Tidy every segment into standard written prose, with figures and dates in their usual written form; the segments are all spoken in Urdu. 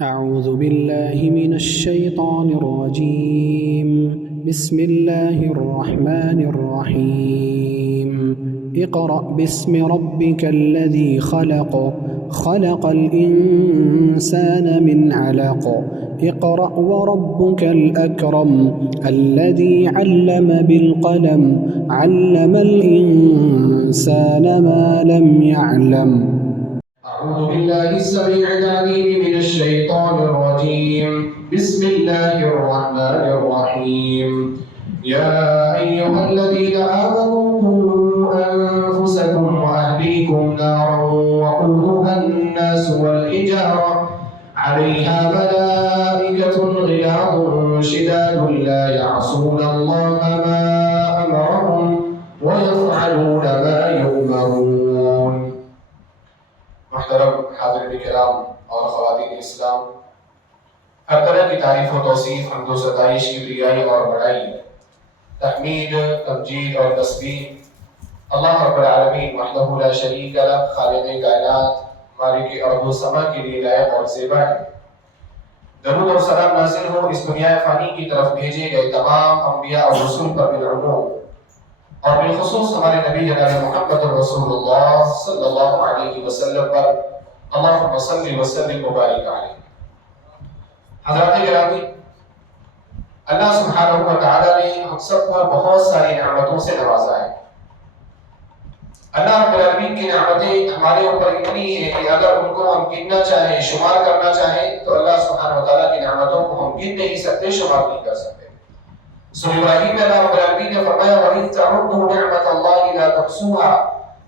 أعوذ بالله من الشيطان الرجيم. بسم الله الرحمن الرحيم. اقرأ باسم ربك الذي خلق خلق الإنسان من علق اقرأ وربك الأكرم الذي علم بالقلم علم الإنسان ما لم يعلم. أعوذ بالله السميع العليم من الشيطان الرجيم. بسم الله الرحمن الرحيم. يا أيها الذين آمنوا قوا أنفسكم وأهليكم نارا وقودها الناس والحجارة عليها ملائكة غلاظ شداد لا يعصون الله ما أمرهم ويفعلون ما يؤمرون. محترم حاضرین کرام اور خواتین اسلام، ہر طرح کی تعریف و توصیف، حمد و ستائش، کبریائی اور بڑائی، تحمید، تمجید اور تسبیح اللہ رب العالمین وحدہ لا شریک لہ، خالق کائنات، مالک ارض و سما کے لیے لائق اور زیبا ہے۔ درود اور سلام نازل ہو اس دنیا فانی کی طرف بھیجے گئے تمام انبیاء اور رسول پر بالعموم، اور بالخصوص ہمارے نبی جناب محمد رسول اللہ صلی اللہ علیہ وسلم پر اللہم صلی وسلم مبارک علیہ۔ حضرات گرامی، اللہ سبحانہ و تعالی نے ہم سب کو بہت ساری نعمتوں سے نوازا ہے۔ اللہ رب العالمین کی نعمتیں ہمارے اوپر اتنی ہیں کہ اگر ان کو ہم گننا چاہیں، شمار کرنا چاہیں، تو اللہ سبحانہ و تعالی کی نعمتوں کو ہم گن نہیں سکتے، شمار نہیں کر سکتے۔ سورہ ابراہیم میں اللہ رب العالمین نے فرمایا وَإِن تَعُدُّوا نِعْمَةَ اللَّهِ لَا تُحْصُوهَا،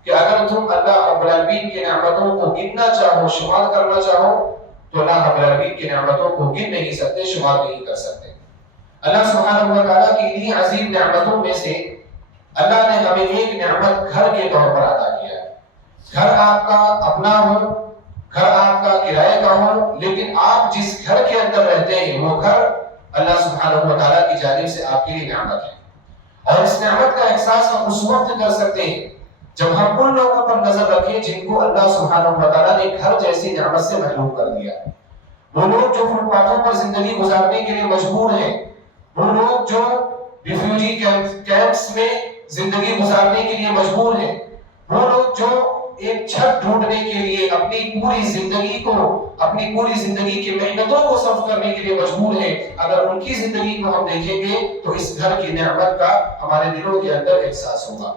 کہ اگر تم اللہ رب العالمین کی نعمتوں کو گننا چاہو، شمار کرنا چاہو، تو اللہ رب العالمین کی نعمتوں کو گن نہیں سکتے، شمار نہیں کر سکتے۔ اللہ سبحانہ و تعالیٰ کی انہی عظیم نعمتوں میں سے اللہ نے ہمیں ایک نعمت گھر کے طور پر عطا کیا ہے۔ گھر آپ کا اپنا ہو، گھر آپ کا کرائے کا ہو، لیکن آپ جس گھر کے اندر رہتے ہیں وہ گھر اللہ سبحانہ و تعالیٰ کی جانب سے آپ کے لیے نعمت ہے۔ اور اس نعمت کا احساس ہم اس وقت کر سکتے ہیں جب ہم ان لوگوں پر نظر رکھیں جن کو اللہ سبحانہ و تعالیٰ نے گھر جیسی نعمت سے محروم کر دیا ہے۔ وہ لوگ جو فٹ پاتھوں پر زندگی گزارنے کے لیے مجبور ہیں، وہ لوگ جو ریفیوجی کیمپس میں زندگی گزارنے کے لیے مجبور ہیں، وہ لوگ جو ایک چھت ڈھونڈنے کے لیے اپنی پوری زندگی کی محنتوں کو صرف کرنے کے لیے مجبور ہیں، اگر ان کی زندگی کو ہم دیکھیں گے تو اس گھر کی نعمت کا ہمارے دلوں کے اندر احساس ہوگا۔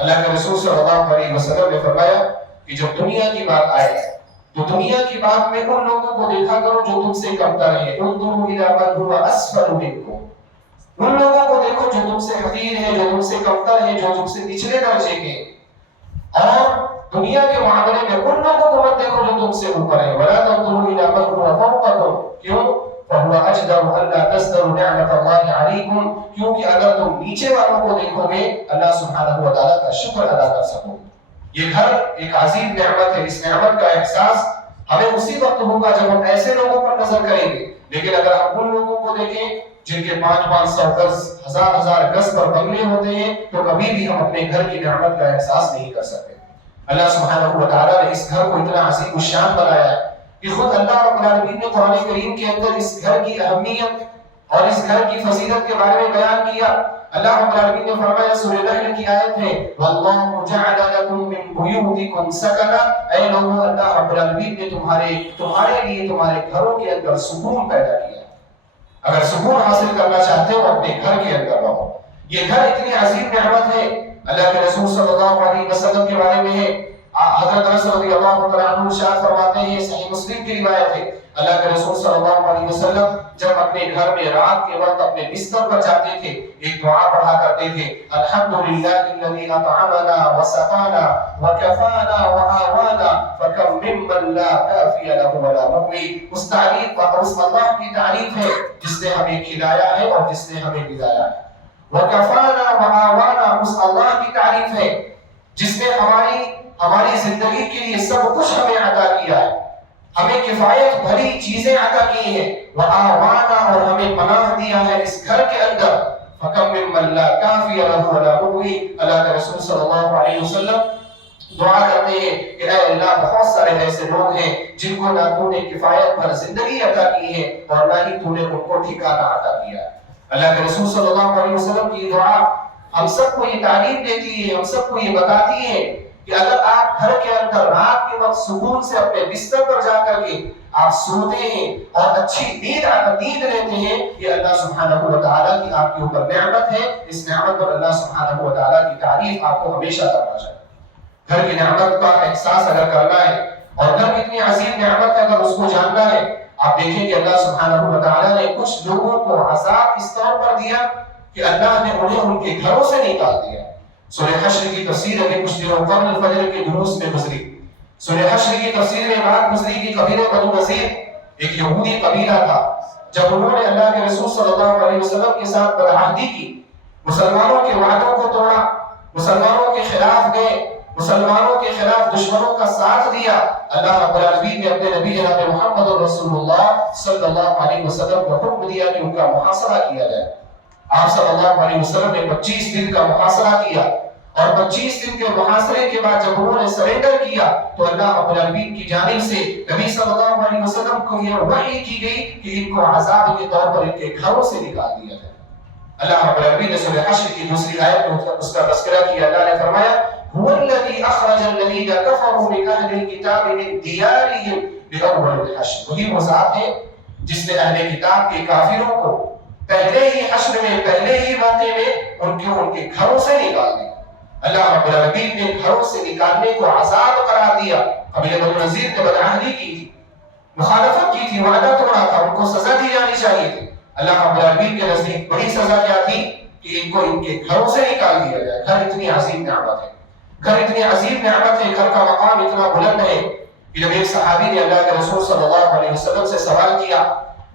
اللہ کے رسول صلی اللہ علیہ وسلم نے فرمایا کہ جب دنیا کی بات آئے تو دنیا کی بات میں ان لوگوں کو دیکھا کرو جو تم سے کمتر ہیں، انظروا الی من هو اسفل منکم، ان لوگوں کو دیکھو جو تم سے حقیر ہیں، جو تم سے کمتر ہیں، جو تم سے نچلے درجے کے، اور دنیا کے معاملے میں ان لوگوں کو مت دیکھو جو تم سے اوپر ہیں۔ ولا تنظروا الی من هو فوقکم، کیوں؟ فهو اجدر الا تزدروا نعمت اللہ علیکم، کیونکہ اگر تم نیچے والوں کو دیکھو گے اللہ سبحانہ و تعالیٰ کا شکر ادا کر سکو گے۔ یہ گھر ایک عظیم نعمت ہے۔ اس نعمت کا احساس ہمیں اسی وقت ہوگا جب ہم ایسے لوگوں پر نظر کریں گے، لیکن اگر ہم ان لوگوں کو دیکھیں جن کے 500 گز، ہزار گز پر بنگلے ہوتے ہیں، تو کبھی بھی ہم اپنے گھر کی نعمت کا احساس نہیں کر سکتے۔ اللہ سبحانہ و تعالیٰ نے اس گھر کو اتنا عظیم الشان بنایا ہے کہ خود اللہ رب العالمین نے قرآن کریم کے اندر اس گھر کی اہمیت اور اس گھر کی فضیلت کے بارے میں بیان کیا۔ اللہ رب العالمین نے فرمایا، سورہ نحل کی آیت ہے وَاللَّهُ جَعَلَ لَكُم مِّن بُيُوتِكُمْ سَكَنًا، اے لوگوں اللہ رب العالمین نے تمہارے لیے تمہارے گھروں کے اندر سکون پیدا کیا۔ اگر سکون حاصل کرنا چاہتے ہو اپنے گھر کے اندر رہو۔ یہ گھر اتنی عظیم نعمت ہے۔ اللہ کے رسول صلی اللہ علیہ وسلم کے بارے میں ہے، حضرت انس رضی اللہ تعالیٰ عنہ ارشاد فرماتے ہیں، صحیح مسلم کی روایت ہے، اللہ کے رسول صلی اللہ علیہ وسلم جب اپنے گھر میں رات کے وقت اپنے بستر پر جاتے تھے ایک دعا پڑھا کرتے تھے، الحمدللہ الذی اطعمنا وسقانا وکفانا وآوانا فکم ممن لا کافی له ولا مغوی۔ اس تعریف اور اس اللہ کی تعریف ہے جس نے ہمیں کھلایا ہے اور جس نے ہمیں بلایا ہے۔ وکفانا وآوانا، اس اللہ کی تعریف ہے جس نے ہماری زندگی کے لیے سب کچھ ہمیں عطا کیا ہے، ہمیں کفایت بھری چیزیں عطا کی ہیں، وآوانا، اور ہمیں پناہ دیا ہے اس گھر کے اندر، فکم ممن لا کافی له ولا مغوی۔ اللہ کے رسول صلی اللہ علیہ وسلم دعا کرتے ہیں کہ اے اللہ بہت سارے ایسے لوگ ہیں جن کو نہ تو نے کفایت پر زندگی عطا کی ہے اور نہ ہی تو نے ان کو ٹھکانہ عطا کیا ہے۔ اللہ کے رسول صلی اللہ علیہ وسلم کی دعا ہم سب کو یہ تعلیم دیتی ہے، ہم سب کو یہ بتاتی ہے کہ اگر آپ گھر کے اندر رات کے وقت سکون سے اپنے بستر پر جا کر کے آپ سوتے ہیں اور اچھی نیند لیتے ہیں، یہ اللہ سبحانہ و تعالیٰ کی آپ کے اوپر نعمت ہے۔ اس نعمت پر اللہ سبحانہ و تعالیٰ کی تعریف آپ کو ہمیشہ کرنا چاہیے۔ گھر کی نعمت کا احساس اگر کرنا ہے اور گھر اتنی عظیم نعمت ہے اگر اس کو جاننا ہے، آپ دیکھیں کہ اللہ سبحانہ و تعالیٰ نے کچھ لوگوں کو عذاب اس طور پر دیا کہ اللہ نے انہیں ان کے گھروں سے نکال دیا۔ سورہ حشر کی تفسیر ابھی کچھ دنوں قبل فجر کے دروس میں گزری۔ سورہ حشر کی تفسیر میں بات گزری کہ قبیلہ بنو نذیر ایک یہودی قبیلہ تھا۔ جب انہوں نے اللہ کے رسول صلی اللہ علیہ وسلم کے ساتھ بدعہدی کی، مسلمانوں کے وعدوں کو توڑا، مسلمانوں کے خلاف گئے، مسلمانوں کے خلاف دشمنوں کا ساتھ دیا، اللہ رب العالمین نے اپنے نبی جناب محمد رسول اللہ صلی اللہ علیہ وسلم کو حکم دیا کہ ان کا محاصرہ کیا جائے۔ آپ صلی اللہ علیہ وسلم نے 25 دن کا محاصرہ کیا اور 25 دن کے محاصرے کے بعد جب انہوں نے سرنڈر کیا تو اللہ رب العالمین کی جانب سے نبی صلی اللہ علیہ وسلم کو یہ وحی کی گئی کہ ان کو عذاب کے طور پر ان کے گھروں سے نکال دیا جائے۔ اللہ رب العالمین نے سورہ حشر کی دوسری آیت میں اس کا تذکرہ کیا۔ اللہ نے فرمایا هو الذي اخرج الذين كفروا من اهل الكتاب من ديارهم لاول الحشر، وہی وہ ذات ہے جس نے اہل کتاب کے کافروں کو پہلے ہی حشر میں، پہلے ہی موقع میں ان کے گھروں سے نکال دیا۔ اللہ رب العالمین نے گھروں سے نکالنے کو عذاب قرار دیا۔ قبیلہ بنو نذیر نے بدعہدی کی تھی، مخالفت کی تھی، وعدہ توڑا تھا، ان کو سزا دی جانی چاہیے تھی۔ اللہ رب العالمین کے نزدیک بڑی سزا کیا تھی کہ ان کو ان کے گھروں سے نکال دیا جائے۔ گھر اتنی عظیم نعمت ہے، گھر اتنی عظیم نعمت ہے، گھر کا مقام اتنا بلند ہے کہ جب ایک صحابی نے اللہ کے رسول صلی اللہ علیہ وسلم سے سوال کیا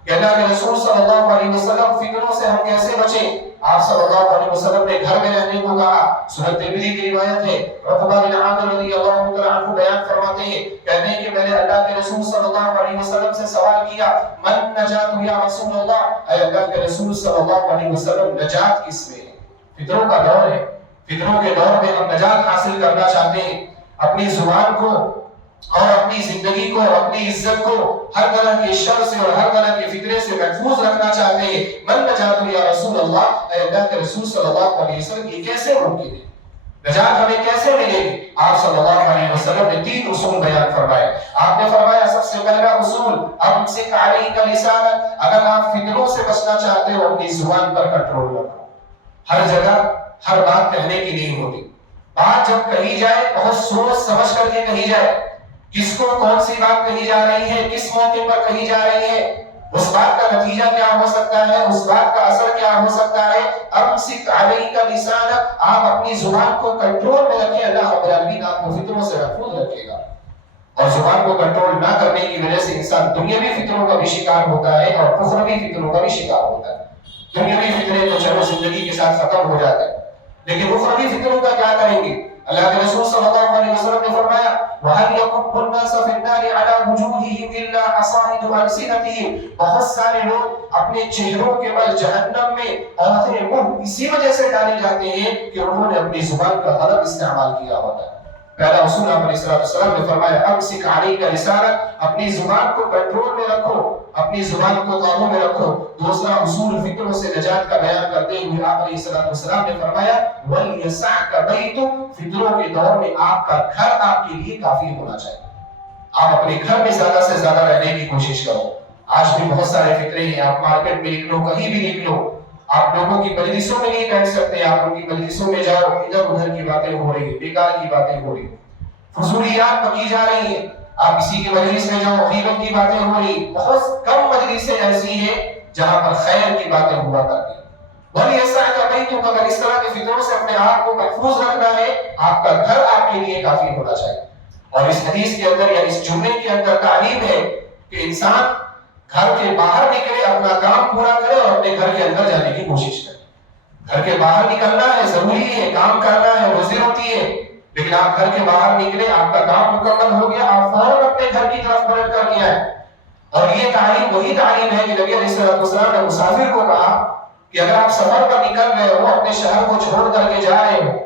کہ اللہ کے رسول صلی اللہ علیہ وسلم فتنوں سے ہم کیسے بچیں، آپ صلی اللہ علیہ وسلم نے گھر میں رہنے کو کہا۔ سنن ترمذی کی روایت ہے، عقبہ بن عامر رضی اللہ تعالیٰ عنہ بیان فرماتے ہیں، کہتے ہیں کہ میں نے اللہ کے رسول صلی اللہ علیہ وسلم سے سوال کیا من نجات یا رسول اللہ، اے اللہ کے رسول صلی اللہ علیہ وسلم نجات کس میں ہے؟ فتنوں کا دور ہے، فتنوں کے دور میں ہم نجات حاصل کرنا چاہتے ہیں، اپنی زبان کو اور اپنی زندگی کو اور اپنی عزت کو ہر طرح کے شر سے اور ہر طرح کے فتنے سے محفوظ رکھنا چاہتے ہیں۔ من نجات یا رسول اللہ، اے اللہ کے رسول صلی اللہ علیہ وسلم، یہ کیسے ممکن ہے؟ نجات ہمیں کیسے ملے گی؟ آپ صلی اللہ علیہ وسلم نے 3 اصول بیان فرمائے۔ آپ نے فرمایا سب سے پہلا اصول امسک علیک لسانک، اگر آپ فتنوں سے بچنا چاہتے ہو اپنی زبان پر کنٹرول رکھو۔ ہر جگہ ہر بات کہنے کی نہیں ہوتی، بات جب کہی جائے بہت سوچ سمجھ کر کے کہی جائے، کس کو کون سی بات کہی جا رہی ہے، کس موقع پر کہی جا رہی ہے، اس بات کا نتیجہ کیا ہو سکتا ہے، اس بات کا اثر کیا ہو سکتا ہے۔ امسک علیک لسانک، آپ اپنی زبان کو کنٹرول میں رکھیں، اللہ رب العالمین آپ کو فتنوں سے محفوظ رکھے گا۔ اور زبان کو کنٹرول نہ کرنے کی وجہ سے انسان دنیاوی فتنوں کا بھی شکار ہوتا ہے اور اخروی فتنوں کا بھی شکار ہوتا ہے۔ دنیاوی فتنے تو چلو زندگی کے ساتھ ختم ہو جاتے ہیں، لیکن اخروی فتنوں کا کیا کریں گے؟ اللہ کے رسول صلی اللہ علیہ وسلم نے فرمایا وَهَلْ يَكُبُّ النَّاسَ فِي النَّارِ عَلَى وُجُوهِهِمْ إِلَّا حَصَائِدُ أَلْسِنَتِهِمْ، بہت سارے لوگ اپنے چہروں کے بل جہنم میں عورتیں منہ اسی وجہ سے ڈالے جاتے ہیں کہ انہوں نے اپنی زبان کا غلط استعمال کیا ہوتا ہے۔ پہلا اصول آپ علیہ السلام نے فرمایا امسک علیک لسانک، اپنی زبان کو کنٹرول میں رکھو، اپنی زبان کو قابو میں رکھو۔ دوسرا اصول فتنوں سے نجات کا بیان کرتے ہوئے آپ علیہ السلام نے فرمایا وَلْيَسَعْكَ بَيْتُكَ، فتنوں کے دور میں آپ کا گھر آپ کے لیے کافی ہونا چاہیے۔ آپ اپنے گھر میں زیادہ سے زیادہ رہنے کی کوشش کرو۔ آج بھی بہت سارے فطرے ہیں، آپ مارکیٹ میں نکلو، کہیں بھی نکلو، آپ لوگوں کی مجلسوں میں نہیں بیٹھ سکتے، آپ ان کی مجلسوں میں جاؤ، ادھر ادھر کی باتیں ہو رہی ہیں، بیکار کی باتیں ہو رہی ہیں، فضولیات بکی جا رہی ہیں۔ آپ کسی کی مجلس میں جاؤ، غیبت کی باتیں ہو رہی، بہت کم مجلسیں ایسی ہیں جہاں پر خیر کی باتیں ہوا کرتی ہیں۔ وَلْيَسَعْكَ بَيْتُكَ، اگر اس طرح کی فطروں سے اپنے آپ کو محفوظ رکھنا ہے، آپ کا گھر آپ کے لیے کافی ہونا چاہیے۔ اور اس حدیث کے اندر یا اس جملے کے اندر تعلیم ہے کہ انسان گھر کے باہر نکلے، اپنا کام پورا کرے اور اپنے گھر کے اندر جانے کی کوشش کرے۔ گھر کے باہر نکلنا ہے، ضروری ہے، کام کرنا ہے، روزی روٹی ہے، لیکن آپ گھر کے باہر نکلے، آپ کا کام مکمل ہو گیا، آپ فوراً اپنے گھر کی طرف پلٹ کر کے آئے۔ اور یہ تعلیم وہی تعلیم ہے کہ نبی علیہ السلام نے مسافر کو کہا کہ اگر آپ سفر پر نکل رہے ہو، اپنے شہر کو چھوڑ کر کے جا رہے ہو،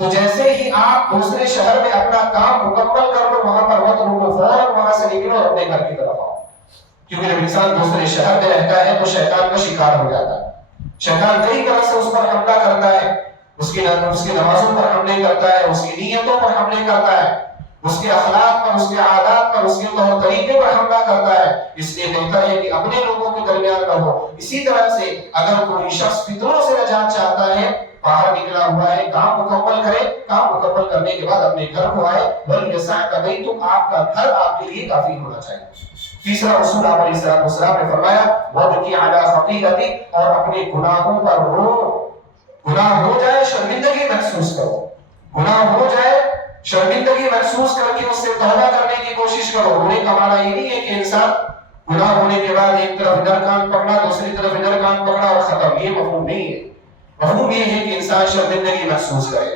تو جیسے ہی آپ دوسرے شہر میں اپنا کام مکمل کر لو وہاں پر مت رکو، فوراً وہاں سے نکلو اور اپنے گھر کی طرف آؤ، کیونکہ جب انسان دوسرے شہر میں رہتا ہے تو شیطان کا شکار ہو جاتا ہے. شیطان کئی طرح سے اس پر حملہ کرتا ہے، اس کی نمازوں پر حملے کرتا ہے، اس کی نیتوں پر حملے کرتا ہے، اس کے اخلاق پر، اس کے عادات پر، اس کے طور طریقے پر حملہ کرتا ہے. اس لیے بہتر ہے کہ اپنے لوگوں کے درمیان رہو. اسی طرح سے اگر کوئی شخص فتنوں سے نجات چاہتا ہے، باہر نکلا ہوا ہے، کام مکمل کرے، کام مکمل کرنے کے بعد اپنے گھر کو آئے، وَلْيَسَعْكَ بَيْتُكَ، آپ کا گھر آپ کے لیے کافی ہونا چاہیے. تیسرا اصول آپ علیہ السلام نے فرمایا وَبْكِ عَلَىٰ خَطِيئَتِكَ، اور اپنے گناہوں پر رو. گناہ ہو جائے شرمندگی محسوس کرو، گناہ ہو جائے شرمندگی محسوس کر کے اس سے توبہ کرنے کی کوشش کرو. رونے کا معنی یہ نہیں ہے کہ انسان گناہ ہونے کے بعد ایک طرف ادھر کان پکڑا دوسری طرف ادھر کان پکڑا اور ختم، یہ مفہوم نہیں ہے. مفہوم یہ ہے کہ انسان شرمندگی محسوس کرے.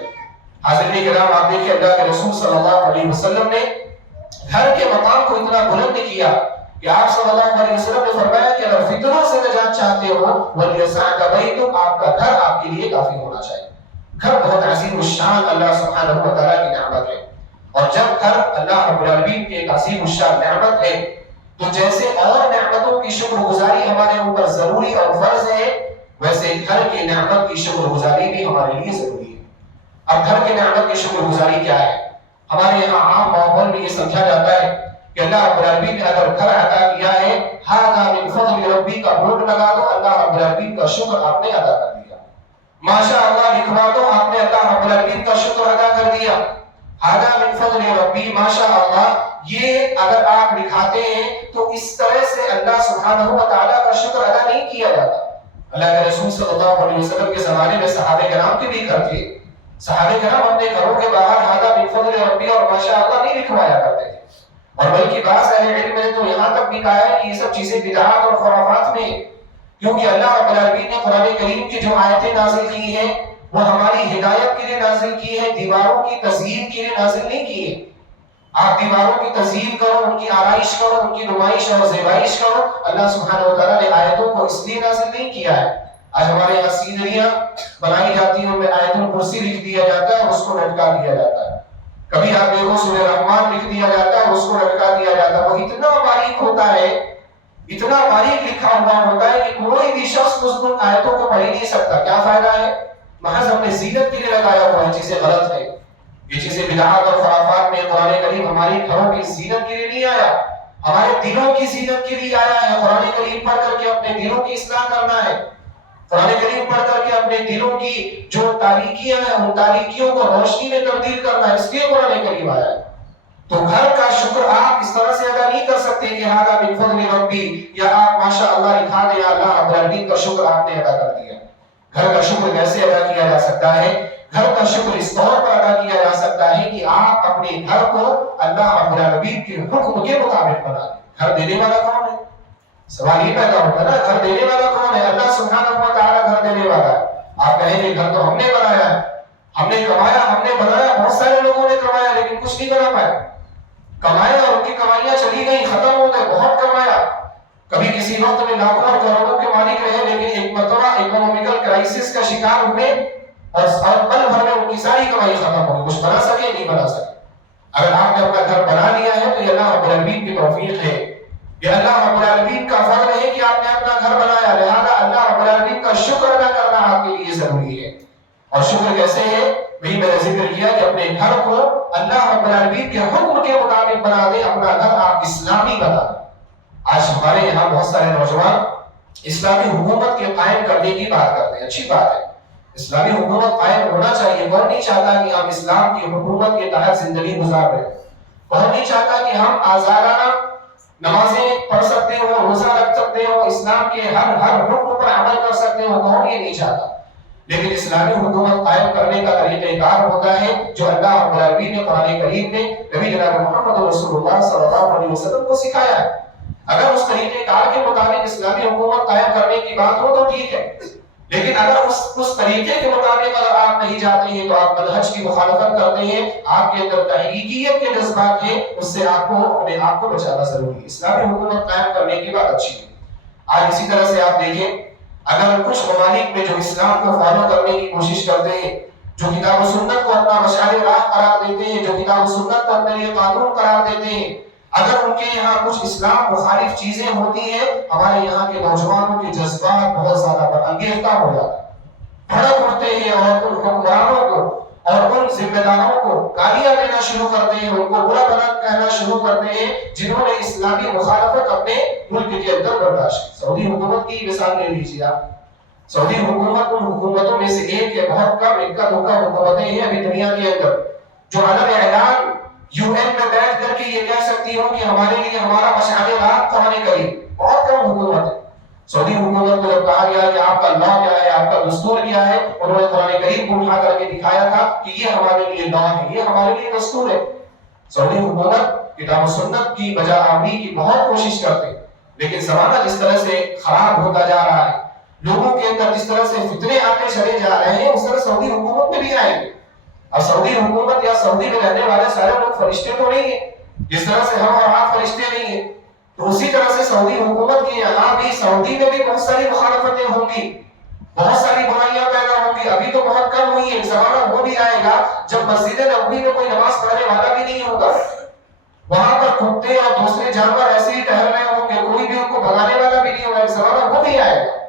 حاضرین کرام، آپ دیکھیں اللہ کے رسول صلی اللہ علیہ وسلم نے گھر کے مقام کو اتنا بلند کیا کہ آپ صلی اللہ علیہ وسلم نے فرمایا کہ اگر فتنوں سے نجات چاہتے ہو وَلْيَسَعْكَ بَيْتُكَ، آپ کا گھر آپ کے لیے کافی ہونا چاہیے. گھر بہت عظیم الشان اللہ سبحانہ و تعالیٰ کی نعمت ہے، اور جب گھر اللہ رب العالمین کی ایک عظیم الشان نعمت ہے تو جیسے اور نعمتوں کی شکر گزاری ہمارے اوپر ضروری اور فرض ہے، ویسے گھر کی نعمت کی شکر گزاری بھی ہمارے لیے ضروری ہے. اب گھر کی نعمت کی شکر گزاری کیا ہے؟ ہمارے یہاں عام ماحول میں یہ سمجھا جاتا ہے کہ اللہ رب العالمین نے اگر گھر عطا کیا ہے، ھذا من فضل ربی کا بورڈ لگا دو، اللہ رب العالمین کا شکر آپ نے ادا کر دیا. ماشاء اللہ لکھوا دو، آپ نے اللہ رب العالمین کا شکر ادا کر دیا. ھذا من فضل ربی، ماشاء اللہ، یہ اگر آپ لکھاتے ہیں تو اس طرح سے اللہ سبحانہ و تعالیٰ کا شکر ادا نہیں کیا جاتا. اللہ کے رسول صلی اللہ علیہ وسلم کے زمانے میں صحابہ کرام کے بھی گھر تھے. صحابہ کرام اپنے گھروں کے باہر ھذا من فضل ربی اور ماشاء اللہ نہیں لکھوایا کرتے تھے، اور بلکہ بعض اہل علم نے تو یہاں تک بھی کہا ہے کہ یہ سب چیزیں بدعات اور خرافات میں، کیونکہ اللہ رب العالمین نے قرآن کریم کی جو آیتیں نازل کی ہیں وہ ہماری ہدایت کے لیے نازل کی ہے، دیواروں کی تزیین کے لیے نازل نہیں کی ہے. آپ دیواروں کی تزیین کرو، ان کی آرائش کرو، ان کی نمائش اور زیبائش کرو، اللہ سبحانہ و تعالیٰ نے آیتوں کو اس لیے نازل نہیں کیا ہے. آج ہمارے یہاں سینریاں بنائی جاتی ہیں، ان میں آیت الکرسی لکھ دیا جاتا ہے اور اس کو لٹکا دیا جاتا ہے. کبھی آپ دیکھو سورہ رحمان لکھ دیا جاتا ہے اور اس کو لٹکا دیا جاتا ہے. وہ اتنا باریک ہوتا ہے، اتنا باریک لکھا ہوا ہوتا ہے کہ کوئی بھی شخص اس آیتوں کو پڑھ ہی نہیں سکتا. کیا فائدہ ہے؟ محض اپنے زینت کے لیے لگایا ہوا ہے. چیزیں غلط ہے، یہ چیزیں بدعات اور خرافات میں. قرآن کریم ہمارے گھروں کی زینت کے لیے نہیں آیا، ہمارے دلوں کی زینت کے لیے آیا ہے. قرآن کریم پڑھ کر کے اپنے دلوں کی اصلاح کرنا ہے. قرآن کریم پڑھ کر کے اپنے دلوں کی جو تاریکیاں ہیں ان تاریکیوں کو روشنی میں تبدیل کرنا ہے، اس لیے قرآن کریم آیا ہے. تو گھر کا شکر آپ اس طرح سے ادا نہیں کر سکتے کہ ھذا من فضل ربی، یا آپ ماشاء اللہ لکھا دیں اللہ رب العالمین کا شکر آپ نے ادا کر دیا. گھر کا شکر کیسے ادا کیا جا سکتا ہے؟ گھر کا شکر اس طور پر ادا کیا جا سکتا ہے کہ آپ اپنے گھر کو اللہ رب العالمین کے حکم کے مطابق بنا دیں. گھر دینے والا کون ہے؟ سوال یہ پیدا ہوتا ہے نا، گھر دینے والا کون ہے؟ اللہ سبحانہ و تعالیٰ گھر دینے والا ہے. آپ کہیں گے گھر تو ہم نے بنایا ہے، ہم نے کمایا، ہم نے بنایا. بہت سارے لوگوں نے کمایا لیکن کچھ نہیں بنا پائے. کمایا اور ان کی کمائیاں چلی گئی، ختم ہو گئے. بہت کمایا، کبھی کسی وقت میں لاکھوں اور کروڑوں کے مالک رہے، لیکن ایک مرتبہ اکنومیکل کرائسس کا شکار ہوئے اور پل بھر میں ان کی ساری کمائی ختم ہو گئی. کچھ بنا سکے نہیں بنا سکے. اگر آپ نے اپنا گھر بنا لیا ہے تو یہ اللہ رب العالمین کی توفیق ہے، یہ اللہ رب العالمین کا فضل ہے کہ آپ نے اپنا گھر بنایا. لہذا اللہ رب العالمین کا شکر ادا کرنا آپ کے لیے ضروری ہے. اور شکر کیسے ہے؟ وہی میں نے ذکر کیا کہ اپنے گھر کو اللہ رب العالمین کے حکم کے مطابق بنا دیں. اپنا گھر آپ اسلامی بنا دیں. آج ہمارے یہاں بہت سارے نوجوان اسلامی حکومت کے قائم کرنے کی بات کرتے ہیں. اچھی بات ہے، اسلامی حکومت قائم ہونا چاہیے. کون نہیں چاہتا کہ ہم اسلام کی حکومت کے تحت زندگی گزار رہے ہیں؟ کون نہیں چاہتا کہ ہم آزادانہ نمازیں پڑھ سکتے ہو، روزہ رکھ سکتے ہو، اسلام کے ہر حکم پر عمل کر سکتے ہو؟ کون یہ نہیں چاہتا؟ لیکن اسلامی حکومت قائم کرنے کا طریقہ کار ہوتا ہے جو اللہ رب العالمین نے قرآن کریم میں نبی جناب محمد رسول اللہ صلی اللہ علیہ وسلم کو سکھایا ہے. اگر اس طریقہ کار کے مطابق اسلامی حکومت قائم کرنے کی بات ہو تو ٹھیک ہے، لیکن اگر اس طریقے کے مطابق اگر آپ نہیں جاتے ہیں تو آپ منہج کی مخالفت کرتے ہیں. آپ کے اندر تحریکیت کے جذبات ہیں، اس سے آپ کو اپنے آپ کو بچانا ضروری ہے. اسلامی حکومت قائم کرنے کی بات اچھی ہے. آج اسی طرح سے آپ دیکھیں، اگر کچھ ممالک میں جو اسلام کو فالو کرنے کی کوشش کرتے ہیں جو کتاب و سنت کو اپنا مشعل راہ قرار دیتے ہیں، جو کتاب و سنت کو اپنے لیے قانون قرار دیتے ہیں، اگر ان کے یہاں کچھ اسلام مخالف چیزیں ہوتی ہیں، ہمارے یہاں کے نوجوانوں کے جذبات بہت زیادہ برانگیختہ ہو جاتے ہیں، بھڑک اٹھتے ہیں اور ان حکمرانوں کو اور ان ذمہ داروں کو گالیاں دینا شروع کرتے ہیں، ان کو برا بھلا کہنا شروع کرتے ہیں جنہوں نے اسلامی مخالفت اپنے ملک کے اندر برداشت کی۔ سعودی حکومت کی مثال لے لیجیے آپ، سعودی حکومت ان حکومتوں میں سے ایک ہے، بہت کم اکا دکا حکومتیں ہیں ابھی دنیا کے اندر جو علم اعلان یو این میں بیٹھ کر کے یہ کہہ سکتی ہوں کہ ہمارے لیے ہمارا مشعل راہ قرآن کریم، بہت کم حکومت ہے۔ سعودی حکومت کو جب کہا گیا کہ آپ کا لا کیا ہے، آپ کا دستور کیا ہے، انہوں نے قرآن کریم کو اٹھا کر کے دکھایا تھا کہ یہ ہمارے لیے لا ہے، یہ ہمارے لیے دستور ہے۔ سعودی حکومت کتاب و سنت کی بجا آوری کی بہت کوشش کرتے ہیں، لیکن زمانہ جس طرح سے خراب ہوتا جا رہا ہے، لوگوں کے اندر جس طرح سے فتنے آتے چلے جا رہے ہیں، اس طرح سعودی حکومت میں بھی آئیں گے۔ اب سعودی حکومت یا سعودی میں رہنے والے سارے لوگ فرشتے تو نہیں ہیں، جس طرح سے ہم اور آپ فرشتے نہیں ہیں، تو اسی طرح سے سعودی حکومت کے یہاں بھی سعودی میں بھی بہت ساری مخالفتیں ہوں گی، بہت ساری برائیاں پیدا ہوں گی۔ ابھی تو بہت کم ہوئی ہے، زمانہ وہ بھی آئے گا جب مسجد نبوی میں کوئی نماز پڑھنے والا بھی نہیں ہوگا، وہاں پر کتے اور دوسرے جانور ایسے ہی ٹہل رہے ہوں گے، کوئی بھی ان کو بھگانے والا بھی نہیں ہوگا۔ ایک زمانہ وہ بھی آئے گا۔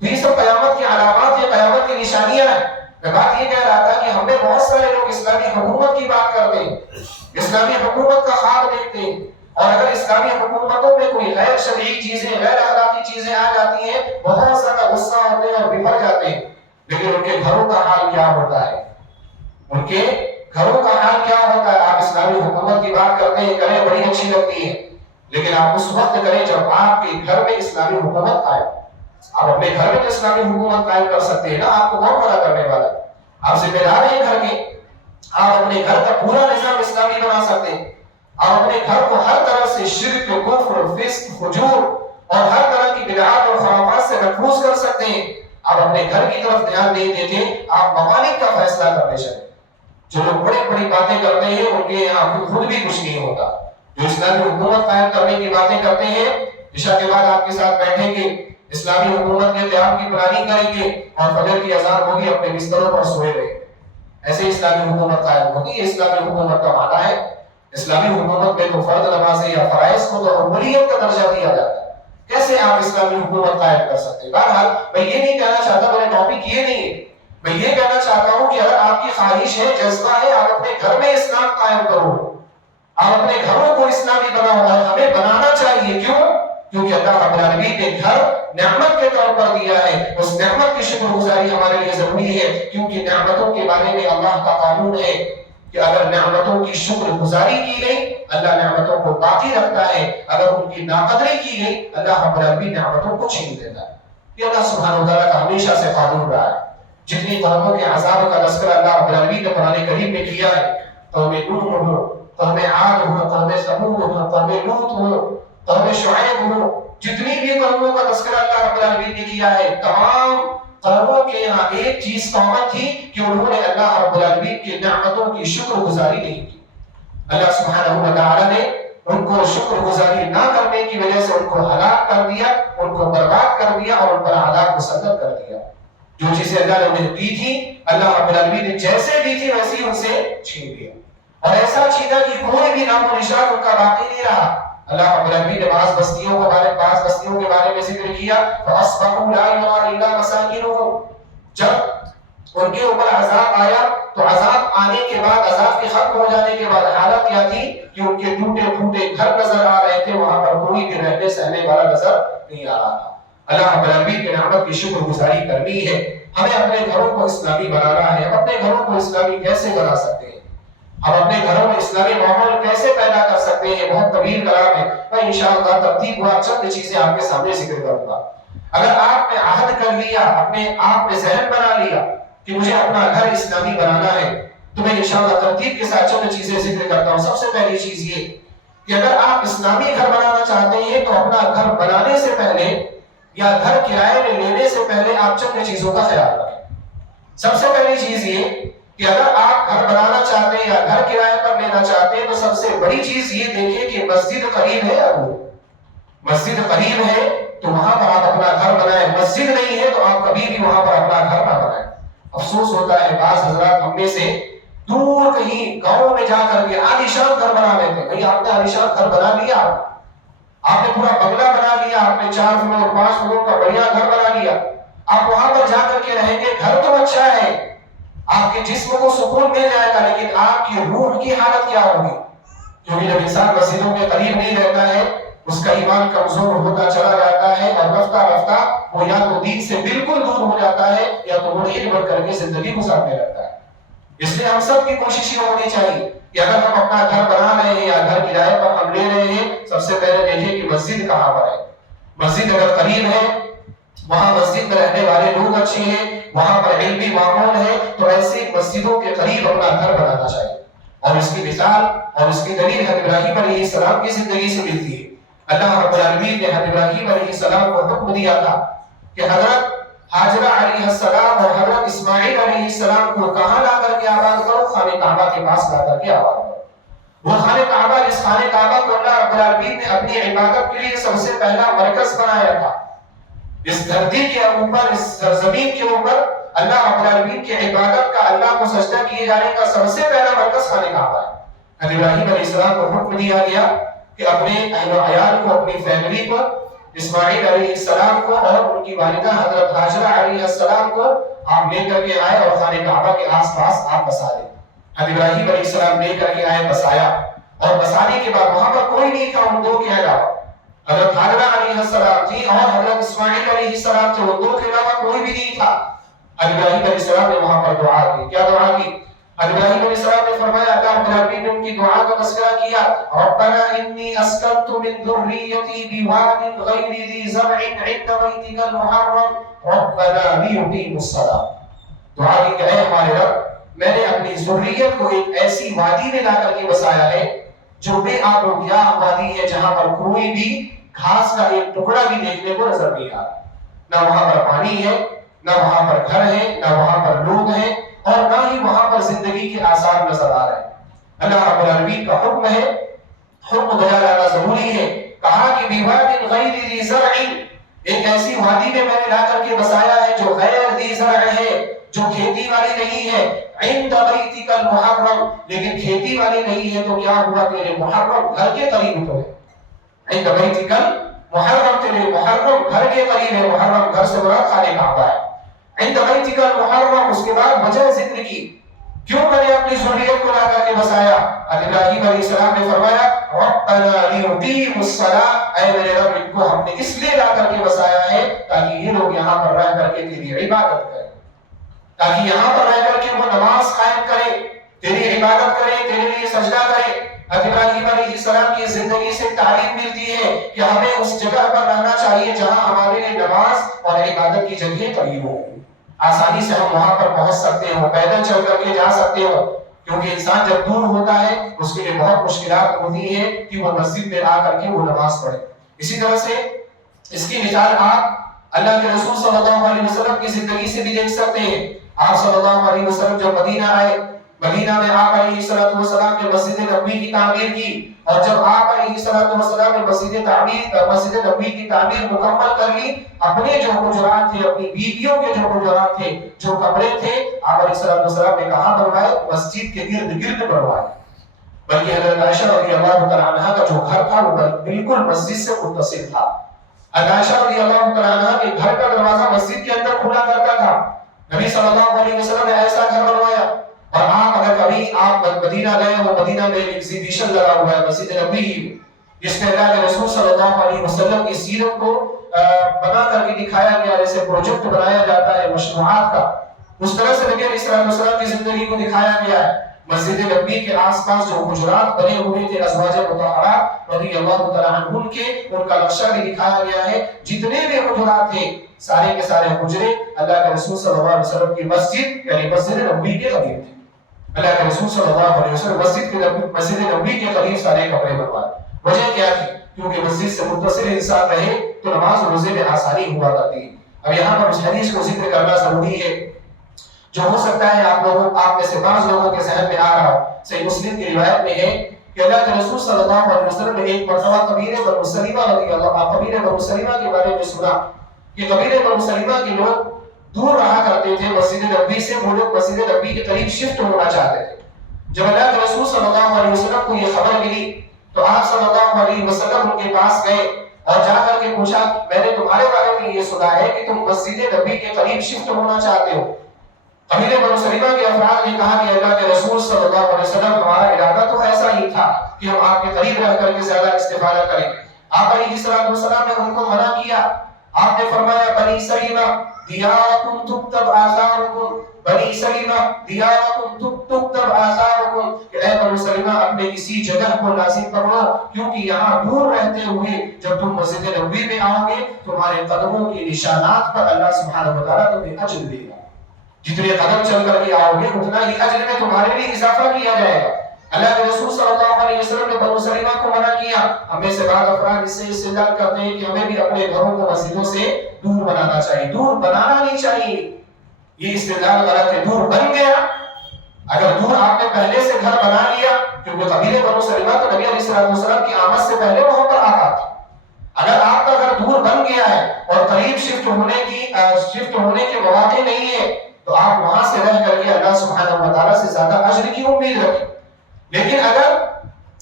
یہ سب قیامت کی علامات، یہ قیامت کی نشانیاں ہیں۔ میں بات یہ کہہ رہا تھا کہ ہم نے بہت سارے لوگ اسلامی حکومت کی بات کرتے ہیں، اسلامی حکومت کا خواب دیکھتے ہیں، اور اگر اسلامی حکومتوں میں کوئی غیر شرعی چیزیں، غیر اخلاقی چیزیں آ جاتی ہیں، بہت زیادہ غصہ ہوتے ہیں اور بفر جاتے ہیں، لیکن ان کے گھروں کا حال کیا ہوتا ہے؟ ان کے گھروں کا حال کیا ہوتا ہے؟ آپ اسلامی حکومت کی بات کرتے ہیں، کریں، بڑی اچھی لگتی ہے، لیکن آپ اس وقت کریں جب آپ کے گھر میں اسلامی حکومت قائم۔ آپ اپنے گھر میں اسلامی حکومت قائم کر سکتے ہیں نا، آپ کو کون منع کرنے والا ہے؟ آپ ذمہ دار ہیں گھر کے، آپ اپنے گھر کا پورا نظام اسلامی بنا سکتے ہیں، آپ اپنے گھر کو ہر طرح سے شرک، کفر، فسق، فجور اور ہر طرح کی بدعات اور خرافات سے محفوظ کر سکتے ہیں۔ آپ اپنے گھر کی طرف دھیان نہیں دیتے، آپ ممالک کا فیصلہ کرنے چلے۔ جو لوگ بڑی بڑی باتیں کرتے ہیں ان کے یہاں خود بھی کچھ نہیں ہوتا۔ جو اسلامی حکومت قائم کرنے کی باتیں کرتے ہیں، عشاء کے بعد آپ کے ساتھ بیٹھیں گے، اسلامی حکومت کے قیام کی پلاننگ کریں گے اور فجر کی اذان ہوگی، اپنے بستروں پر سوئے رہے، ایسے اسلامی حکومت قائم ہوگی۔ یہ اسلامی حکومت کا معنی ہے۔ اسلامی حکومت میں تو فرض نمازیں یا فرائض کو تو عمولیت کا درجہ دیا جاتا ہے، کیسے آپ اسلامی حکومت قائم کر سکتے ہیں؟ بہرحال میں یہ نہیں کہنا چاہتا، میرا ٹاپک یہ نہیں ہے، میں یہ کہنا چاہتا ہوں کہ اگر آپ کی خواہش ہے، جذبہ ہے، آپ اپنے گھر میں اسلام قائم کرو، آپ اپنے گھروں کو اسلامی بناؤ، اور ہمیں بنانا چاہیے۔ کیوں؟ کیونکہ اللہ رب العالمین نے گھر نعمت کے طور پر دیا ہے، اس نعمت کی شکر گزاری ہمارے لیے ضروری ہے، کیونکہ نعمتوں کے بارے میں اللہ کا قانون ہے کہ اگر نعمتوں کی شکر گزاری کی گئی، اللہ نعمتوں کو باقی رکھتا ہے، اگر ان کی ناقدری کی گئی، اللہ رب العالمین نعمتوں کو چھین دیتا ہے۔ یہ اللہ سبحانہ وتعالیٰ کا ہمیشہ سے قانون رہا ہے۔ جتنی قوموں کے عذاب کا تذکرہ اللہ رب العالمین نے قرآن کریم میں کیا ہے، قوم نوح ہو، قوم عاد ہو، قوم ثمود ہو، قوم لوط ہو، قوم شعیب ہو، جتنی بھی قوموں کا تذکرہ اللہ رب العالمین نے کیا ہے، تمام قوموں کے یہاں ایک چیز کامن تھی کہ انہوں نے اللہ رب العالمین کی نعمتوں کی شکر گزاری نہیں کی۔ اللہ سبحانہ وتعالی نے ان کو شکر گزاری نہ کرنے کی وجہ سے ان کو ہلاک کر دیا، ان کو برباد کر دیا اور ان پر عذاب مسلط کر دیا۔ جو چیزیں اللہ نے انہیں دی تھی، اللہ رب العالمین نے جیسے دی تھی ویسے ہی ان سے چھین لیا، اور ایسا چھینا کہ کوئی بھی نام و نشان ان کا باقی نہیں رہا۔ اللہ رب العالمین نے بعض بستیوں کے بارے میں ذکر کیا، فَأَصْبَحُوا لَا يُرَىٰ إِلَّا مَسَاكِنُهُمْ۔ جب ان کے اوپر عذاب آیا تو عذاب آنے کے بعد، عذاب کے ختم ہو جانے کے بعد حالت کیا تھی کہ ان کے ٹوٹے پھوٹے گھر نظر آ رہے تھے، وہاں پر کوئی بھی رہنے سہنے والا نظر نہیں آ رہا تھا۔ اللہ رب العالمین کی نعمت کی شکر گزاری کرنی ہے، ہمیں اپنے گھروں کو اسلامی بنانا ہے۔ ہم اپنے گھروں کو اسلامی کیسے بنا سکتے ہیں؟ ہم اپنے گھروں میں اسلامی ماحول کیسے پیدا کر سکتے ہیں؟ بہت طویل کلام ہے، میں انشاءاللہ ترتیب ہوا چند چیزیں آپ کے سامنے ذکر کروں گا۔ اگر آپ نے عہد کر لیا، اپنے آپ نے ذہن بنا لیا کہ مجھے اپنا گھر اسلامی بنانا ہے، تو میں انشاءاللہ ترتیب کے ساتھ چند چیزیں ذکر کرتا ہوں۔ سب سے پہلی چیز یہ کہ اگر آپ اسلامی گھر بنانا چاہتے ہیں تو اپنا گھر بنانے سے پہلے یا گھر کرائے میں لینے سے پہلے آپ چند چیزوں کا خیال رکھیں۔ سب سے پہلی چیز یہ کہ اگر آپ گھر بنانا چاہتے ہیں یا گھر کرائے پر لینا چاہتے ہیں تو سب سے بڑی چیز یہ دیکھیں کہ مسجد قریب ہے یا دور۔ مسجد قریب ہے تو وہاں پر آپ اپنا گھر بنائیں، مسجد نہیں ہے تو آپ کبھی بھی وہاں پر اپنا گھر نہ بنائیں۔ افسوس ہوتا ہے بعض حضرات ہم میں سے دور کہیں گاؤں میں جا کر کے عالیشان گھر بنا لیتے ہیں. بھائی آپ نے عالیشان گھر بنا لیا, آپ نے پورا بنگلہ بنا لیا, آپ نے 4 فلور 5 فلور کا بڑھیا گھر بنا لیا, آپ وہاں پر جا کر کے رہیں گے. گھر تو اچھا ہے, آپ کے جسم کو سکون مل جائے گا, لیکن آپ کی روح کی حالت کیا ہوگی؟ کیونکہ جب انسان مسجدوں کے قریب نہیں رہتا ہے اس کا ایمان کمزور ہوتا چلا جاتا ہے اور رفتہ رفتہ وہ یا تو دین سے بالکل دور ہو جاتا ہے یا تو وہ علم بڑھ کر کے زندگی گزارنے لگتا ہے. اس لیے ہم سب کی کوشش یہ ہونی چاہیے کہ اگر ہم اپنا گھر بنا رہے ہیں یا گھر کرائے پر ہم لے رہے ہیں, سب سے پہلے دیکھیں کہ مسجد کہاں پر ہے. مسجد اگر قریب ہے, وہاں مسجد میں رہنے والے لوگ اچھے ہیں, وہاں پر علمی ماحول ہے, تو ایسی مسجدوں کے قریب اپنا گھر بنانا چاہیے. اور اس کی مثال اور اس کی دلیل حضرت ابراہیم علیہ السلام کی زندگی سے ملتی ہے. اللہ رب العالمین نے حضرت ابراہیم علیہ السلام کو حکم دیا تھا کہ حضرت حاجرہ علیہ السلام اور حضرت اسماعیل علیہ السلام کو کہاں لا کر کے آباد کرو؟ خانہ کعبہ کے پاس لا کر کے آباد کرو. وہ خانہ کعبہ, جس خانہ کعبہ کو اللہ رب العالمین نے اپنی عبادت کے لیے سب سے پہلا مرکز بنایا تھا. اس دھرتی کے اوپر, اس زمین کے اوپر اللہ رب العالمین کی عبادت کا, اللہ کو سجدہ کیے جانے کا سب سے پہلا مرکز خانہ کعبہ ہے. حضرت ابراہیم علیہ السلام کو حکم دیا گیا کہ اپنے اہل و عیال کو, اپنی فیملی کو, اسماعیل علیہ السلام کو اور ان کی والدہ حضرت حاجرہ علیہ السلام کو آپ لے کر کے آئے اور خانہ کعبہ کے آس پاس آپ بسا دیں. حضرت ابراہیم علیہ السلام لے کر کے آئے, بسایا, اور بسانے کے بعد وہاں پر کوئی نہیں تھا ان دو کے علاوہ. حضرت حاجرہ علیہ السلام تھی اور حضرت اسماعیل علیہ السلام تھے, وہ دو کے علاوہ کوئی بھی نہیں تھا. حضرت ابراہیم علیہ السلام نے وہاں پر دعا کی. کیا دعا کی؟ حضرت ابراہیم علیہ السلام نے فرمایا, اللہ رب العالمین نے ان کی دعا کا تذکرہ کیا, ربنا انی اسکنت من ذریتی بواد غیر ذی زرع عند بیتک المحرم ربنا لیقیموا الصلاۃ. دعا کی کہ اے ہمارے رب, میں نے اپنی ذریت کو ایک ایسی وادی میں لا کر کے بسایا ہے جو بے آب و گیاہ وادی ہے, جہاں پر کوئی بھی گھاس کا ایک ٹکڑا بھی دیکھنے کو نظر نہیں آ رہا. نہ وہاں پر پانی ہے, نہ وہاں پر گھر ہے, نہ وہاں پر لوگ ہیں, اور نہ ہی وہاں پر زندگی کے آثار نظر آ رہے ہیں. اللہ رب العالمین کا حکم ہے, حکم دیا جانا ضروری ہے. کہا کہ بواد غیر ذی زرع, ایک ایسی وادی میں نے لا کر کے بسایا ہے جو غیر ذی زرع ہے, جو کھیتی والی نہیں ہے. عند بیتک المحرم, لیکن کھیتی والی نہیں ہے تو کیا ہوا, تیرے محرم گھر کے قریب تو ہے. عند بیتک المحرم, تیرے محرم گھر کے قریب ہے. محرم گھر سے مراد خانہ کعبہ ہے. عند بیتک المحرم, اس کے بعد وجہ ذکر کی, کیوں میں نے اپنی ذریت کو لا کر کے بسایا. ابراہیم علیہ السلام نے فرمایا ربنا لیقیموا الصلاۃ, اے میرے رب ان کو ہم نے اس لیے لا کر کے بسایا ہے تاکہ یہ لوگ یہاں پر رہ کر کے تیری عبادت کریں, تاکہ یہاں پر رہ کر کے وہ نماز قائم کریں, تیری عبادت کریں, تیرے لیے سجدہ کریں. ابراہیم علیہ السلام کی زندگی سے تعلیم ملتی ہے کہ ہمیں اس جگہ پر رہنا چاہیے جہاں ہمارے لیے نماز اور عبادت کی جگہ قریب ہو. آسانی سے ہم وہاں پر پہنچ سکتے ہو, پیدل چل کر کے جا سکتے ہو, کیونکہ انسان جب دور ہوتا ہے اس کے لیے بہت مشکلات ہوتی ہیں کہ وہ مسجد میں آ کر کے وہ نماز پڑھے. اسی طرح سے اس کی مثال آپ اللہ کے رسول صلی اللہ علیہ وسلم کی زندگی سے بھی دیکھ سکتے ہیں. آپ صلی اللہ علیہ وسلم جب مدینہ آئے, مدینہ میں آپ علیہ السلام نے مسجد نبوی کی تعمیر کی, اور جب آپ علیہ السلام نے مسجد نبوی کی تعمیر مکمل کر لی, اپنے جو حجرات تھے, اپنی بیویوں کے جو حجرات تھے, جو کمرے تھے, آپ علیہ السلام نے کہاں بنوائے؟ مسجد کے گرد گرد بنوائے. بلکہ حضرت عائشہ رضی اللہ تعالی عنہا کا جو گھر تھا وہ بالکل مسجد سے متصل تھا. عائشہ رضی اللہ تعالی عنہا کے گھر کا دروازہ مسجد کے اندر کھلا کرتا تھا. نبی صلی اللہ علیہ وسلم نے ایسا گھر بنوایا. اور آپ اگر کبھی آپ مدینہ گئے ہو, مدینہ میں ایک ایگزیبیشن لگا ہوا ہے مسجد نبوی, جس میں اللہ کے رسول صلی اللہ علیہ وسلم کی سیرت کو بنا کر کے دکھایا گیا, جیسے پروجیکٹ بنایا جاتا ہے مشروعات کا, اس طرح سے نبی علیہ السلام کی زندگی کو دکھایا گیا ہے. مسجد نبوی کے آس پاس جو حجرات بنے ہوئے تھے ازواج مطہرات رضی اللہ تعالی عنہن کے, ان کا نقشہ بھی دکھایا گیا ہے. جتنے بھی حجرات تھے سارے کے سارے حجرے اللہ کے رسول صلی اللہ علیہ وسلم کی مسجد یعنی مسجد نبوی کے قریب تھے. اللہ کے رسول صلی اللہ علیہ وسلم مسجد نبوی کے قریب سارے کمرے بنوائے. وجہ کیا تھی؟ کیونکہ مسجد سے متصل انسان رہے تو نماز روزے میں آسانی ہوا کرتی ہے. اب یہاں پر اس حدیث کو ذکر کرنا ضروری ہے جو ہو سکتا ہے آپ میں سے بعض لوگوں کے ذہن میں آ رہا ہو. صحیح مسلم کی روایت میں ہے کہ اللہ کے رسول صلی اللہ علیہ وسلم نے ایک مرتبہ قبیلے بنو سلیمہ کے بارے میں سنا کہ قبیلے بنو سلیمہ کے لوگ دور رہا کرتے تھے مسجد نبوی سے، وہ لوگ مسجد نبوی کے قریب شفٹ ہونا چاہتے تھے۔ جب اللہ کے رسول صلی اللہ علیہ وسلم کو یہ خبر ملی تو آپ صلی اللہ علیہ وسلم ان کے پاس گئے اور جا کر کے پوچھا، میں نے تمہارے بارے میں یہ سنا ہے کہ تم مسجد نبوی کے قریب شفٹ ہونا چاہتے ہو۔ قبیلہ بنو سلیمہ کے افراد نے کہا کہ اللہ کے رسول صلی اللہ علیہ وسلم ہمارا ارادہ تو ایسا ہی تھا کہ ہم آپ کے قریب رہ کر کے زیادہ استفادہ کریں۔ آپ علیہ السلام نے ان کو منع کیا۔ آپ نے فرمایا بنی سلیمہ دیارکم تکتب آثارکم، بنی سلیمہ دیارکم تکتب آثارکم، کہ اے بنو سلیمہ اپنے اسی جگہ کو لازم پکڑو، کیونکہ یہاں دور رہتے ہوئے جب تم مسجد نبوی میں آؤ گے تمہارے قدموں کے نشانات پر اللہ سبحانہ و تعالیٰ تمہیں اجر دے گا۔ جتنے قدم چل کر کے آؤ گے اتنا ہی اجر میں تمہارے لیے اضافہ کیا جائے گا۔ اللہ کے رسول صلی اللہ علیہ وسلم نے بنو سلیمہ کو منع کیا۔ ہمیں سے بعض افراد اس سے استدلال کرتے ہیں کہ ہمیں بھی اپنے گھروں کو مسجدوں سے دور بنانا چاہیے۔ دور بنانا نہیں چاہیے، یہ استدلال غلط ہے۔ دور بن گیا، اگر دور آپ نے پہلے سے گھر بنا لیا، کیونکہ قبیلے بنو سلیمہ تو نبی علیہ السلام کی آمد سے پہلے وہاں پر آتا تھا۔ اگر آپ کا گھر دور بن گیا ہے اور قریب شفٹ ہونے کے مواقع نہیں ہے تو آپ وہاں سے رہ کر کے اللہ سبحانہ و تعالیٰ سے زیادہ اجر کی امید رکھیں۔ لیکن اگر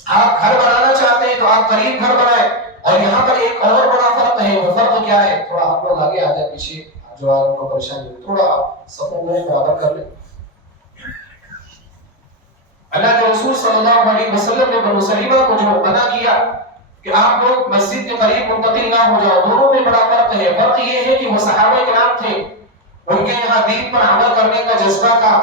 آپ گھر بنانا چاہتے ہیں تو آپ قریب گھر بنائیں۔ اور یہاں پر ایک اور بڑا فرق ہے، وہ فرق کیا ہے؟ تھوڑا آپ لوگ آگے آ جائیں، پیچھے جو آپ کو پریشانی ہے تھوڑا صفوں میں برابر کر لیں۔ اللہ کے رسول صلی اللہ علیہ وسلم نے بنو سلیمہ کو جو منع کیا کہ آپ لوگ مسجد کے قریب منتقل نہ ہو جاؤ، دونوں میں بڑا فرق ہے۔ فرق یہ ہے کہ وہ صحابہ کرام تھے، ان کے یہاں دین پر عمل کرنے کا جذبہ تھا،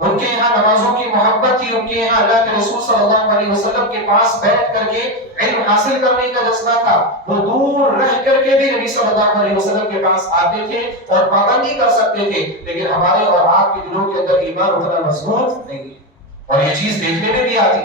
ان کے یہاں نمازوں کی محبت تھی، ان کے یہاں اللہ کے رسول صلی اللہ علیہ وسلم کے پاس بیٹھ کر کے علم حاصل کرنے کا جذبہ تھا۔ وہ دور رہ کر کے بھی نبی صلی اللہ علیہ وسلم کے پاس آتے تھے اور پابندی کر سکتے تھے، لیکن ہمارے اور آپ کے دلوں کے اندر ایمان اتنا مضبوط نہیں ہے۔ اور یہ چیز دیکھنے میں بھی آتی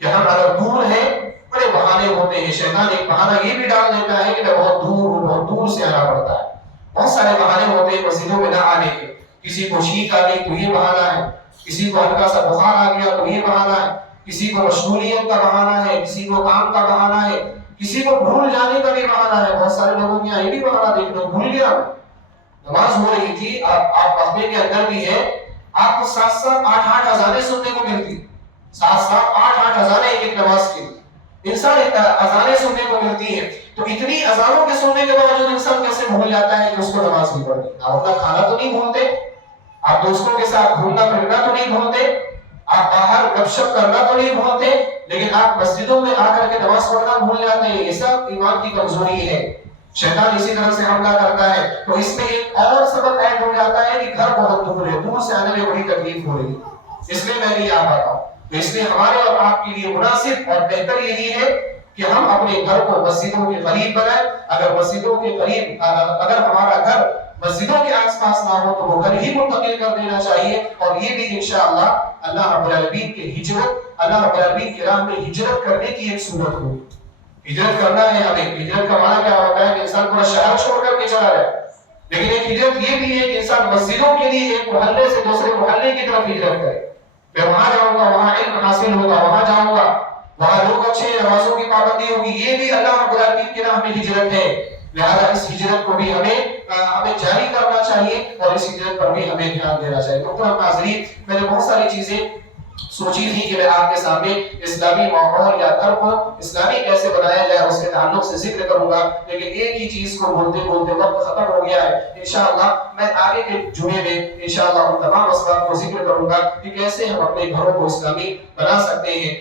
کہ ہم اگر دور ہیں، بڑے بہانے ہوتے ہیں، شیطان ایک بہانہ یہ بھی ڈال دیتا ہے کہ میں بہت دور ہوں، بہت دور سے آنا پڑتا ہے۔ بہت سارے بہانے ہوتے ہیں مسجدوں میں نہ آنے کے، کسی کو چھینک آ گئی تو یہ بہانہ ہے، کسی کو ہلکا سا بخار آ گیا تو یہ بہانہ ہے، کسی کو مشغولیت کا بہانہ ہے، کسی کو کام کا بہانہ ہے، کسی کو بھول جانے کا بھی بہانہ ہے۔ بہت سارے لوگوں کے یہاں یہ بھی بہانہ دیکھ لو، بھول گیا نماز ہو رہی تھی، آپ وقفے کے اندر بھی ہیں، آپ کو 7-8 اذانیں سننے کو ملتی، 7-8 اذانیں ایک نماز کی، انسان اذانیں سننے کو ملتی ہیں، تو اتنی اذانوں کے سننے کے باوجود انسان کیسے بھول جاتا ہے کہ اس کو نماز نہیں پڑھنی؟ آپ اپنا کھانا تو نہیں بھولتے، آپ دوستوں کے ساتھ گھومنا پھرنا تو نہیں بھولتے، آپ باہر گپ شپ کرنا تو نہیں بھولتے، لیکن آپ مسجدوں میں آ کر کے نماز پڑھنا بھول جاتے ہیں۔ یہ سب ایمان کی کمزوری ہے، شیطان اسی طرح سے حملہ کرتا ہے۔ تو اس میں ایک اور سبب ایڈ ہو جاتا ہے کہ گھر بہت دور ہے، دور سے آنے میں بڑی تکلیف ہو رہی ہے، اس لیے میں نہیں آ پاتا ہوں۔ تو اس لیے ہمارے اور آپ کے لیے مناسب اور بہتر یہی ہے کہ ہم اپنے گھر کو مسجدوں کے قریب بنائیں۔ اگر مسجدوں کے قریب اگر ہمارا گھر مسجدوں کے آس پاس نہ ہو تو وہ گھر ہی منتقل کر دینا چاہیے، اور یہ بھی انشاءاللہ اللہ رب العالمین کے اللہ رب العالمین کی راہ میں ہجرت کرنے کی ایک صورت ہوگی۔ ہجرت کرنا ہے ہمیں، ہجرت کا معنی کیا ہوتا ہے کہ انسان پورا شہر چھوڑ کر کے چلا جائے، لیکن ایک ہجرت یہ بھی ہے کہ انسان مسجدوں کے لیے ایک محلے سے دوسرے محلے کی طرف ہجرت کرے۔ میں وہاں جاؤں گا، وہاں علم حاصل ہوگا، وہاں جاؤں گا، وہاں لوگ اچھے نمازوں کی پابندی ہوگی، یہ بھی اللہ رب العالمین کی راہ میں ہجرت ہے۔ لہذا اس ہجرت کو بھی ہمیں جاری کرنا چاہیے اور اس ہجرت پر بھی ہمیں دھیان دینا چاہیے۔ محترم ناظرین، میں نے بہت ساری چیزیں سوچی تھی کہ میں آپ کے سامنے اسلامی ماحول یا گھر کو اسلامی کیسے بنایا جائے اس کے تعلق سے ذکر کروں گا، لیکن ایک ہی چیز کو بولتے بولتے وقت ختم ہو گیا ہے۔ انشاءاللہ میں آگے کے جمعے میں انشاءاللہ ان تمام اسباب کو ذکر کروں گا کہ کیسے ہم اپنے گھروں کو اسلامی بنا سکتے ہیں۔